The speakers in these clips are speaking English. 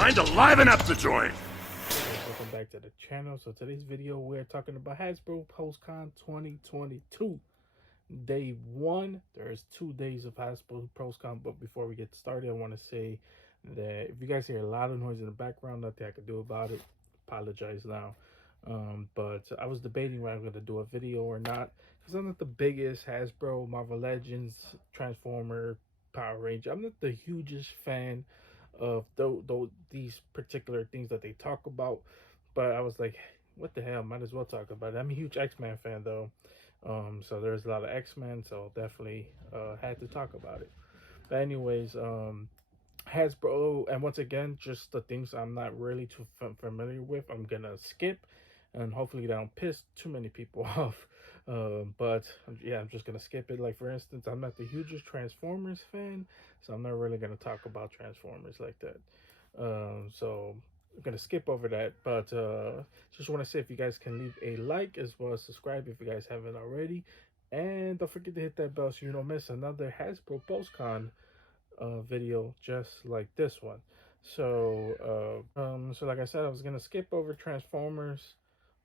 time to liven up the joint. Welcome back to the channel. So today's video we're talking about Hasbro PostCon 2022 day 1. There's 2 days of Hasbro PostCon, but before we get started I want to say that if you guys hear a lot of noise in the background, nothing I can do about it. Apologize now. But I was debating whether I'm going to do a video or not, because I'm not the biggest Hasbro, Marvel Legends, Transformer, Power Ranger. I'm not the hugest fan of these particular things that they talk about, but I was like, what the hell, might as well talk about it. I'm a huge X-Men fan though, so there's a lot of X-Men, so definitely had to talk about it. But anyways, Hasbro, and once again, just the things I'm not really too familiar with, I'm gonna skip, and hopefully that don't piss too many people off. But yeah, I'm just gonna skip it. Like for instance, I'm not the hugest Transformers fan, so I'm not really gonna talk about Transformers like that. So I'm gonna skip over that. But just want to say, if you guys can leave a like as well as subscribe if you guys haven't already, and don't forget to hit that bell so you don't miss another Hasbro PostCon video just like this one. So like I said, I was gonna skip over Transformers.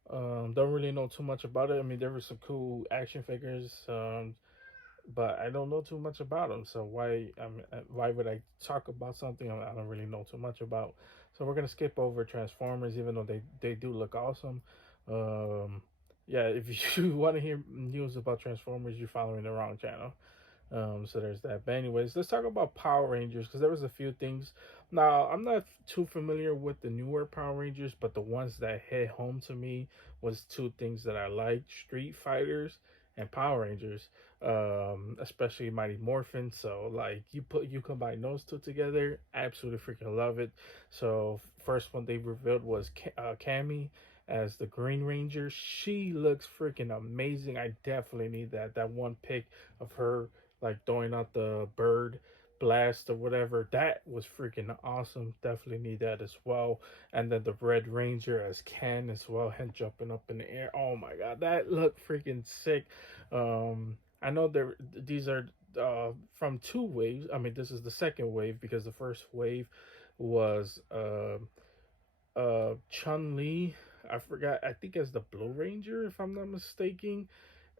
Don't really know too much about it. I mean, there were some cool action figures, but I don't know too much about them. So why would I talk about something I don't really know too much about? So we're gonna skip over Transformers, even though they do look awesome. Yeah, if you want to hear news about Transformers, you're following the wrong channel. So there's that. But anyways, let's talk about Power Rangers, because there was a few things. Now, I'm not too familiar with the newer Power Rangers, but the ones that hit home to me was two things that I liked: Street Fighters and Power Rangers, especially Mighty Morphin. So like you combine those two together, absolutely freaking love it. So first one they revealed was Cami as the Green Ranger. She looks freaking amazing. I definitely need that one pic of her like throwing out the bird blast or whatever. That was freaking awesome. Definitely need that as well. And then the Red Ranger as Ken as well, him jumping up in the air. Oh my god, that looked freaking sick. I know these are from 2 waves. I mean, this is the second wave, because the first wave was Chun-Li. I forgot, I think as the Blue Ranger, if I'm not mistaken.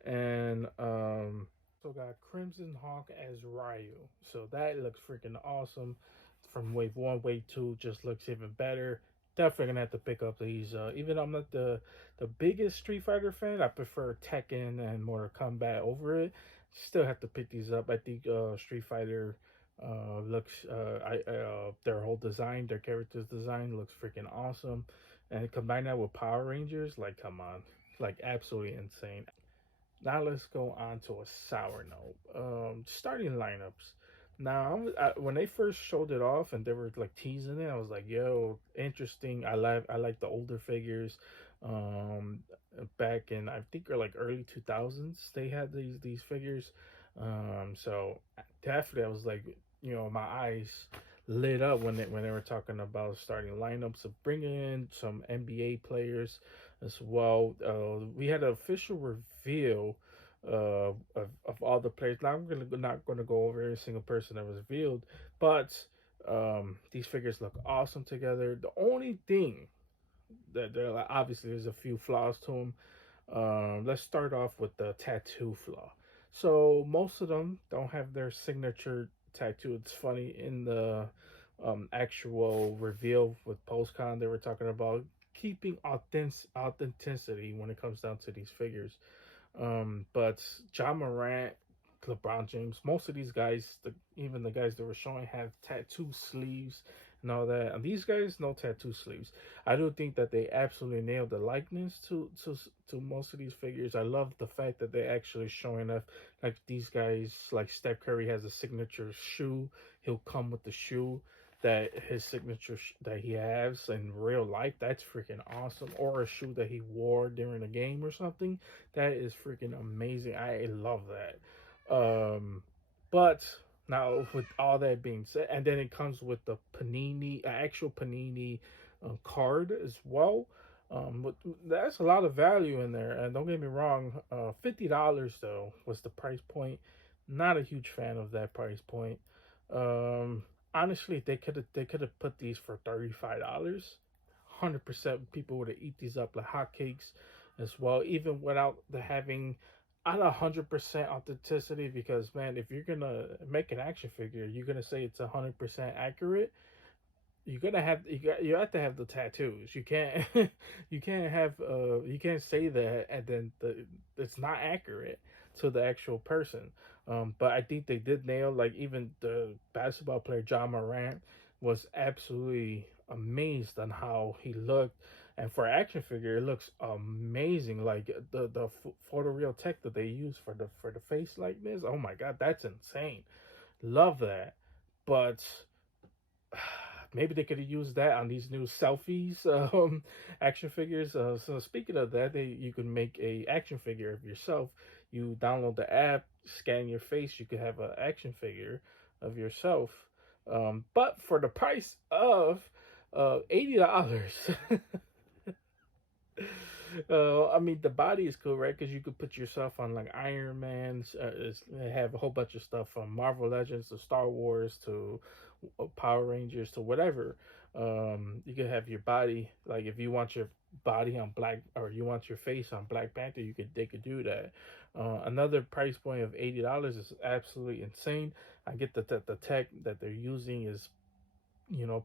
And so got Crimson Hawk as Ryu. So that looks freaking awesome. From wave 1, wave 2 just looks even better. Definitely gonna have to pick up these. Even though I'm not the biggest Street Fighter fan, I prefer Tekken and Mortal Kombat over it. Still have to pick these up. I think Street Fighter looks their whole design, their characters design looks freaking awesome. And combine that with Power Rangers, like come on, like absolutely insane. Now let's go on to a sour note. Starting lineups. Now, when they first showed it off and they were like teasing it, I was like, "Yo, interesting." I like the older figures. Um, Back in, I think, like early 2000s, they had these figures. So definitely, I was like, my eyes lit up when they were talking about starting lineups of bringing in some NBA players as well. We had an official reveal of all the players. Now I'm not gonna go over every single person that was revealed, but these figures look awesome together. The only thing that they're like, obviously there's a few flaws to them. Let's start off with the tattoo flaw. So most of them don't have their signature tattoo. It's funny, in the actual reveal with PostCon, they were talking about keeping authenticity when it comes down to these figures. But John Morant, LeBron James, most of these guys, even the guys that were showing, have tattoo sleeves and all that. And these guys, no tattoo sleeves. I do think that they absolutely nailed the likeness to most of these figures. I love the fact that they're actually showing up. Like these guys, like Steph Curry has a signature shoe. He'll come with the shoe that his signature that he has in real life. That's freaking awesome. Or a shoe that he wore during a game or something. That is freaking amazing. I love that. But now, with all that being said, and then it comes with the Panini, actual Panini card as well. But that's a lot of value in there. And don't get me wrong, $50 though was the price point. Not a huge fan of that price point. honestly, they could have put these for $35. 100% people would have eat these up like hotcakes as well, even without the having not 100% authenticity. Because man, if you're gonna make an action figure, you're gonna say it's 100% accurate. You have to have the tattoos. You can't you can't have you can't say that and then it's not accurate to the actual person. But I think they did nail, like, even the basketball player John Morant was absolutely amazed on how he looked. And for action figure, it looks amazing. Like the photoreal tech that they use for the face likeness. Oh my god, that's insane. Love that. But maybe they could have used that on these new selfies action figures. So speaking of that, you can make a action figure of yourself. You download the app, scan your face, you could have an action figure of yourself. But for the price of $80. I mean, the body is cool, right? Because you could put yourself on like Iron Man's. They have a whole bunch of stuff from Marvel Legends to Star Wars to Power Rangers to whatever. You could have your body, like if you want your body on Black, or you want your face on Black Panther, they could do that. Another price point of $80 is absolutely insane. I get that the tech that they're using is,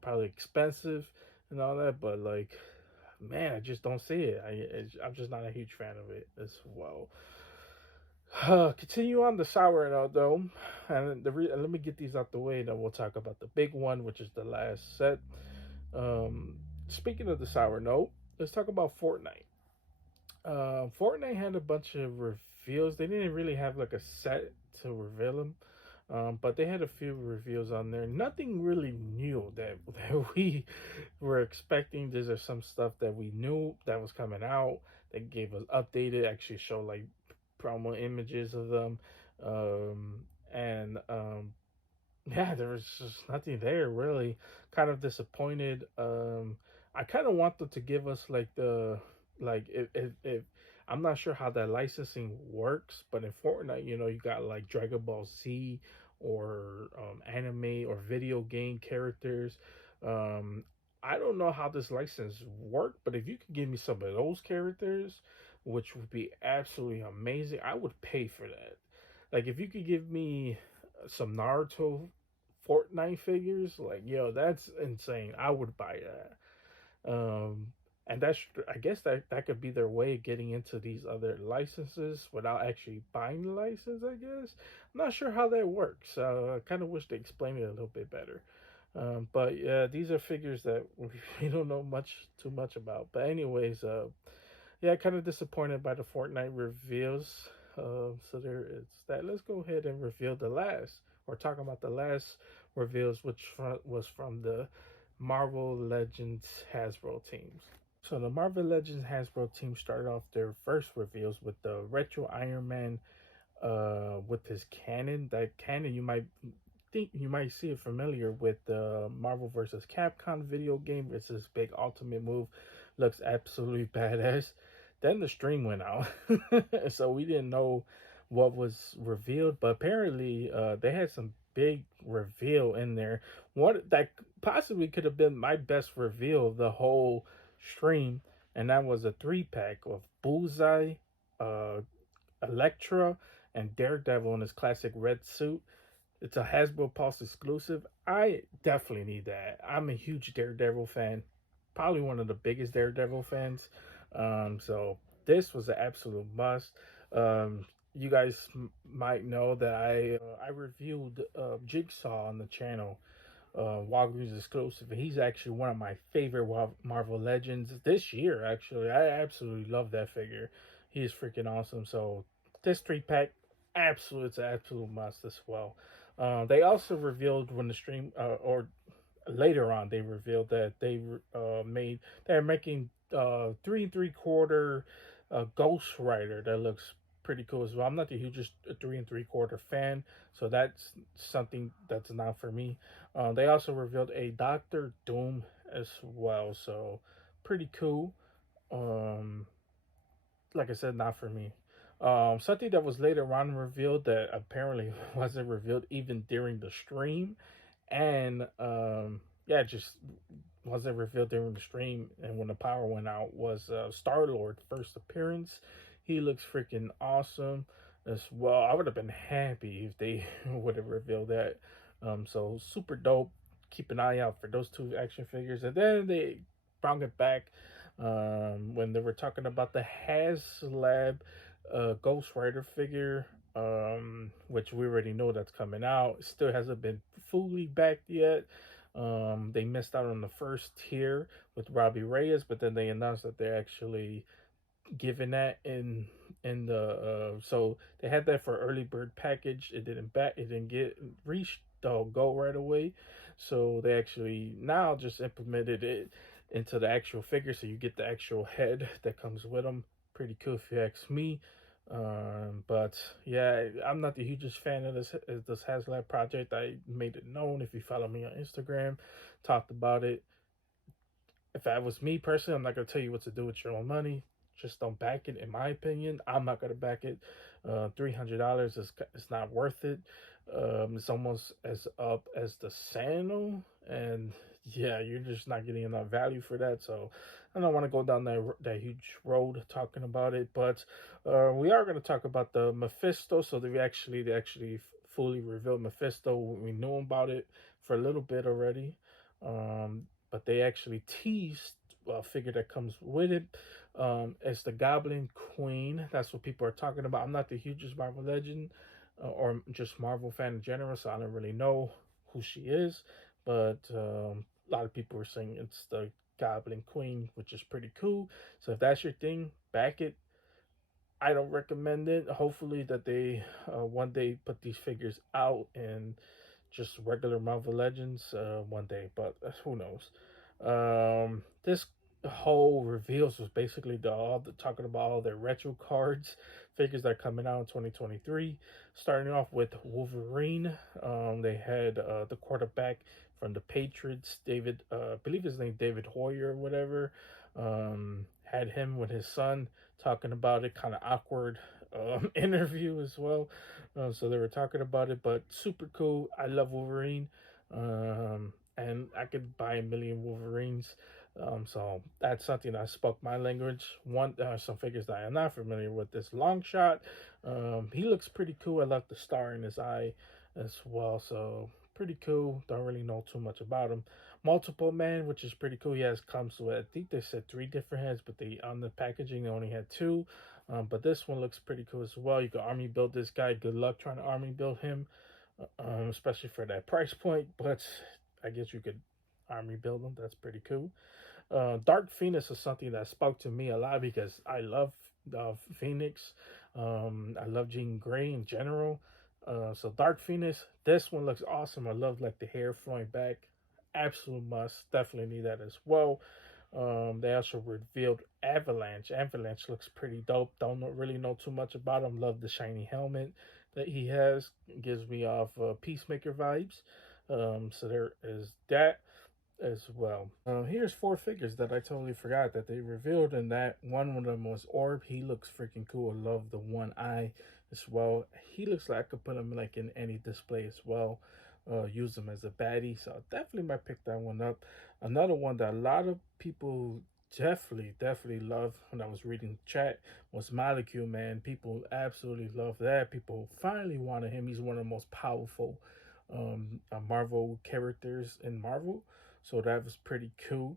probably expensive and all that, but like, man, I just don't see it. I'm just not a huge fan of it as well. Continue on the sour note though, and let me get these out the way. Then we'll talk about the big one, which is the last set. Um, Speaking of the sour note, let's talk about Fortnite. Fortnite had a bunch of reveals. They didn't really have like a set to reveal them, but they had a few reveals on there. Nothing really new that we were expecting. These are some stuff that we knew that was coming out. They gave us updated, actually show like promo images of them, and yeah, there was just nothing there really. Kind of disappointed. I kind of want them to give us like if I'm not sure how that licensing works, but in Fortnite, you got like Dragon Ball Z or anime or video game characters. Um, I don't know how this license work, but if you could give me some of those characters, which would be absolutely amazing, I would pay for that. Like if you could give me some Naruto Fortnite figures, like, yo, that's insane. I would buy that. And that's, I guess that could be their way of getting into these other licenses without actually buying the license. I guess I'm not sure how that works. I kind of wish they explained it a little bit better. But yeah, these are figures that we don't know too much about. But anyways, yeah, kind of disappointed by the Fortnite reveals. So there is that. Let's go ahead and reveal the last, or talk about the last reveals, which was from the Marvel Legends Hasbro teams. So the Marvel Legends Hasbro team started off their first reveals with the retro Iron Man, with his cannon. That cannon, you might see it familiar with the Marvel vs. Capcom video game. It's this big ultimate move. Looks absolutely badass. Then the stream went out, so we didn't know what was revealed. But apparently, they had some big reveal in there. One that possibly could have been my best reveal of the whole stream, and that was a 3-pack of Bullseye, uh, Elektra, and Daredevil in his classic red suit. It's a Hasbro Pulse exclusive. I definitely need that. I'm a huge Daredevil fan, probably one of the biggest Daredevil fans. So this was an absolute must. You guys might know that I reviewed Jigsaw on the channel, Walgreens exclusive. He's actually one of my favorite Marvel Legends this year. Actually, I absolutely love that figure. He is freaking awesome. So this 3-pack, it's an absolute must as well. They also revealed when the stream, or later on, they revealed that they're making 3 3/4 Ghost Rider that looks pretty cool as well. I'm not the hugest 3 3/4 fan, so that's something that's not for me. They also revealed a Doctor Doom as well, so pretty cool. Um, like I said, not for me. Something that was later on revealed that apparently wasn't revealed even during the stream, And yeah, just wasn't revealed during the stream. And when the power went out, was Star Lord first appearance. He looks freaking awesome as well. I would have been happy if they would have revealed that. So super dope. Keep an eye out for those two action figures. And then they brought it back when they were talking about the HasLab Ghost Rider figure, which we already know that's coming out. It still hasn't been fully backed yet. They missed out on the first tier with Robbie Reyes, but then they announced that they're actually giving that in the so they had that for early bird package. It didn't get reached the go right away, so they actually now just implemented it into the actual figure, so you get the actual head that comes with them. Pretty cool if you ask me. But yeah, I'm not the hugest fan of this HasLab project. I made it known if you follow me on Instagram, talked about it. If that was me personally, I'm not gonna tell you what to do with your own money. Just don't back it. In my opinion, I'm not gonna back it. $300 is not worth it. It's almost as up as the Sano, and yeah, you're just not getting enough value for that. So I don't want to go down that huge road talking about it, but we are going to talk about the Mephisto. So they actually fully revealed Mephisto. We knew about it for a little bit already. But they actually teased a figure that comes with it. It's the Goblin Queen. That's what people are talking about. I'm not the hugest Marvel legend or just Marvel fan in general, so I don't really know who she is. But a lot of people are saying it's the Goblin Queen, which is pretty cool. So if that's your thing, back it. I don't recommend it. Hopefully that they one day put these figures out and just regular Marvel Legends one day, but who knows? This whole reveals was basically talking about all their retro cards, figures that are coming out in 2023. Starting off with Wolverine, they had the quarterback from the Patriots, David, I believe his name David Hoyer or whatever. Had him with his son talking about it, kind of awkward interview as well. So they were talking about it, but super cool. I love Wolverine, and I could buy a million Wolverines. So that's something that spoke my language. Some figures that I am not familiar with. This long shot, he looks pretty cool. I love the star in his eye as well. So pretty cool. Don't really know too much about him. Multiple Man, which is pretty cool. He has comes with, I think they said 3 different heads, but they on the packaging they only had 2. But this one looks pretty cool as well. You can army build this guy. Good luck trying to army build him, especially for that price point. But I guess you could army build him. That's pretty cool. Dark Phoenix is something that spoke to me a lot because I love Phoenix. I love Jean Grey in general. So Dark Phoenix, this one looks awesome. I love like the hair flowing back. Absolute must. Definitely need that as well. They also revealed Avalanche. Avalanche looks pretty dope. Don't really know too much about him. Love the shiny helmet that he has. Gives me off Peacemaker vibes. So there is that as well. Here's 4 figures that I totally forgot that they revealed, and that one of them was Orb. He looks freaking cool. I love the one eye as well. He looks like I could put him like in any display as well. Use him as a baddie, so I definitely might pick that one up. Another one that a lot of people definitely love when I was reading the chat was Molecule Man. People absolutely love that. People finally wanted him. He's one of the most powerful Marvel characters in Marvel. So that was pretty cool.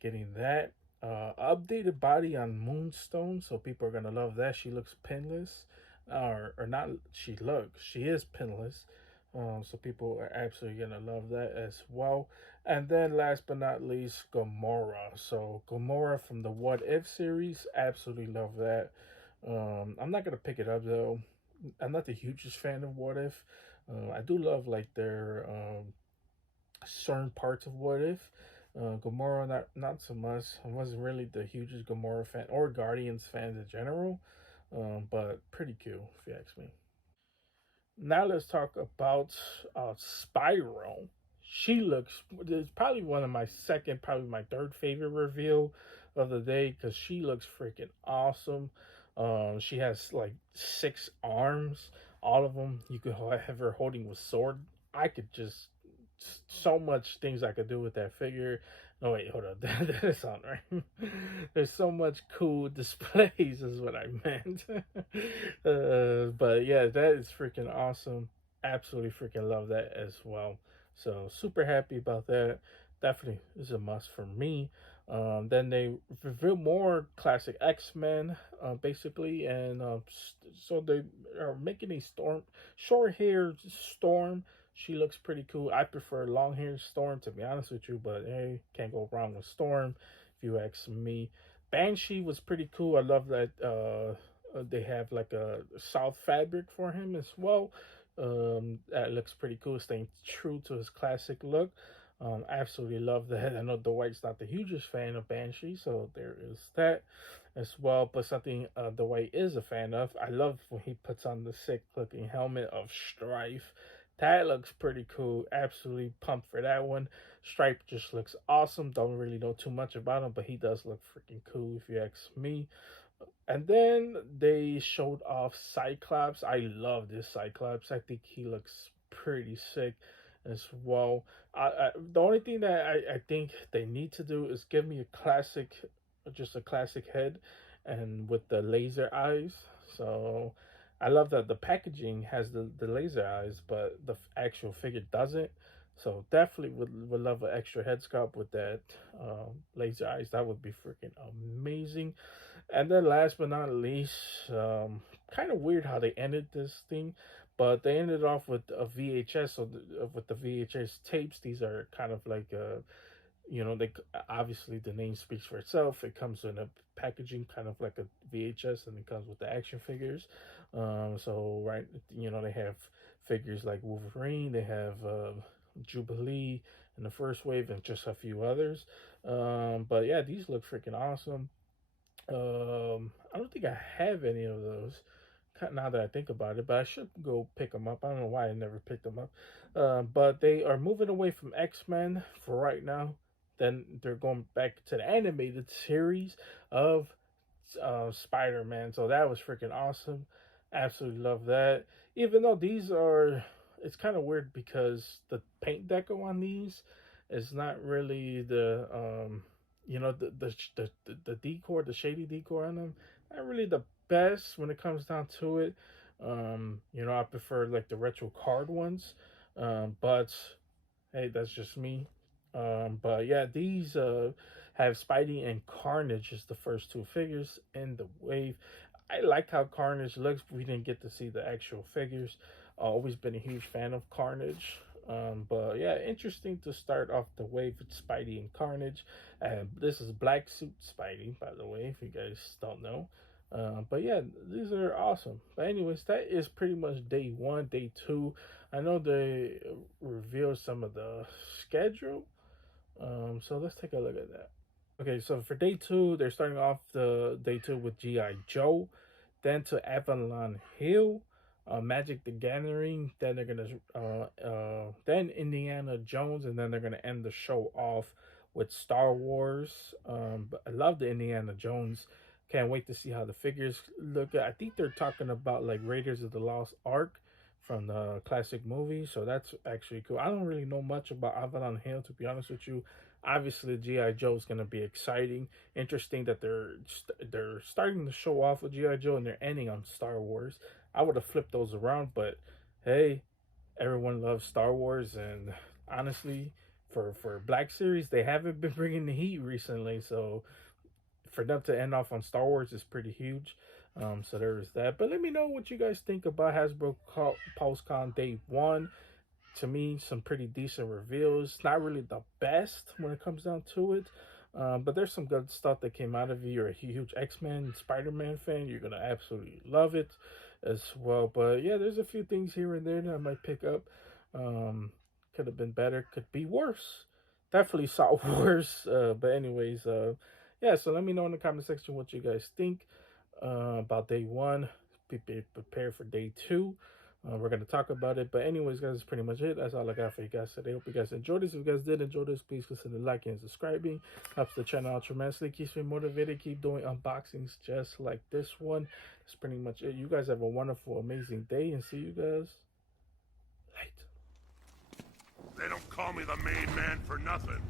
Getting that. Updated body on Moonstone, so people are gonna love that. She looks pinless, or not. She is pinless. So people are absolutely gonna love that as well. And then last but not least, Gamora. So Gamora from the What If series, absolutely love that. I'm not gonna pick it up though. I'm not the hugest fan of What If. I do love like their certain parts of What If. Gamora, not so much. I wasn't really the hugest Gamora fan or Guardians fan in general, but pretty cool if you ask me. Now let's talk about Spyro. She looks. It's probably one of my second, probably my third favorite reveal of the day because she looks freaking awesome. She has like 6 arms. All of them you could have her holding with sword I could just so much things I could do with that figure. No, wait, hold up. That is on right. There's so much cool displays, is what I meant. But yeah, that is freaking awesome. Absolutely freaking love that as well. So super happy about that. Definitely is a must for me. Then they reveal more classic X Men, basically, and so they are making a storm, short hair Storm. She looks pretty cool. I prefer long hair Storm, to be honest with you, but hey, can't go wrong with Storm if you ask me. Banshee was pretty cool. I love that they have like a soft fabric for him as well. That looks pretty cool, staying true to his classic look. Absolutely love that. I know Dwight's not the hugest fan of Banshee, so there is that as well. But something Dwight is a fan of. I love when he puts on the sick looking helmet of Strife. That looks pretty cool. Absolutely pumped for that one. Stripe just looks awesome. Don't really know too much about him, but he does look freaking cool if you ask me. And then they showed off Cyclops. I love this Cyclops. I think he looks pretty sick as well. The only thing that I think they need to do is give me a classic, just a classic head, and with the laser eyes. So I love that the packaging has the laser eyes, but the actual figure doesn't. So definitely would love an extra head sculpt with that laser eyes. That would be freaking amazing. And then last but not least, kind of weird how they ended this thing, but they ended off with a VHS. So with the VHS tapes, these are kind of like they obviously the name speaks for itself. It comes in a packaging kind of like a VHS, and it comes with the action figures. So right, they have figures like Wolverine. They have Jubilee in the first wave, and just a few others. But yeah, these look freaking awesome. I don't think I have any of those. Now that I think about it, but I should go pick them up. I don't know why I never picked them up. But they are moving away from X Men for right now. Then they're going back to the animated series of Spider Man. So that was freaking awesome. Absolutely love that. Even though these are, it's kind of weird because the paint deco on these is not really the decor, the shady decor on them. Not really the best when it comes down to it. I prefer like the retro card ones. But hey, that's just me. But yeah, these have Spidey and Carnage as the first two figures in the wave. I like how Carnage looks. We didn't get to see the actual figures. Always been a huge fan of Carnage. But yeah, interesting to start off the wave with Spidey and Carnage. And this is Black Suit Spidey, by the way, if you guys don't know. But yeah, these are awesome. But anyways, that is pretty much day one. Day two, I know they revealed some of the schedule. So let's take a look at that. Okay, so for day two, they're starting off the day two with G.I. Joe, then to Avalon Hill, Magic the Gathering, then they're gonna then Indiana Jones, and then they're gonna end the show off with Star Wars. But I love the Indiana Jones. Can't wait to see how the figures look. I think they're talking about like Raiders of the Lost Ark from the classic movie, so that's actually cool. I don't really know much about Avalon Hill, to be honest with you. Obviously, GI Joe is going to be exciting. Interesting that they're starting to show off with GI Joe and they're ending on Star Wars. I would have flipped those around, but hey, everyone loves Star Wars, and honestly, for Black Series, they haven't been bringing the heat recently, so for them to end off on Star Wars is pretty huge. So there is that. But let me know what you guys think about Hasbro PulseCon Day 1. To me, some pretty decent reveals. Not really the best when it comes down to it. But there's some good stuff that came out of it. You're a huge X-Men, Spider-Man fan. You're going to absolutely love it as well. But yeah, there's a few things here and there that I might pick up. Could have been better. Could be worse. Definitely saw worse. But anyways, yeah, so let me know in the comment section what you guys think about day one. Be prepared for day two. We're going to talk about it. But anyways, guys, that's pretty much it. That's all I got for you guys today. Hope you guys enjoyed this. If you guys did enjoy this, please consider liking and subscribing. Helps the channel out tremendously. Keeps me motivated. Keep doing unboxings just like this one. That's pretty much it. You guys have a wonderful, amazing day. And see you guys later. They don't call me the main man for nothing.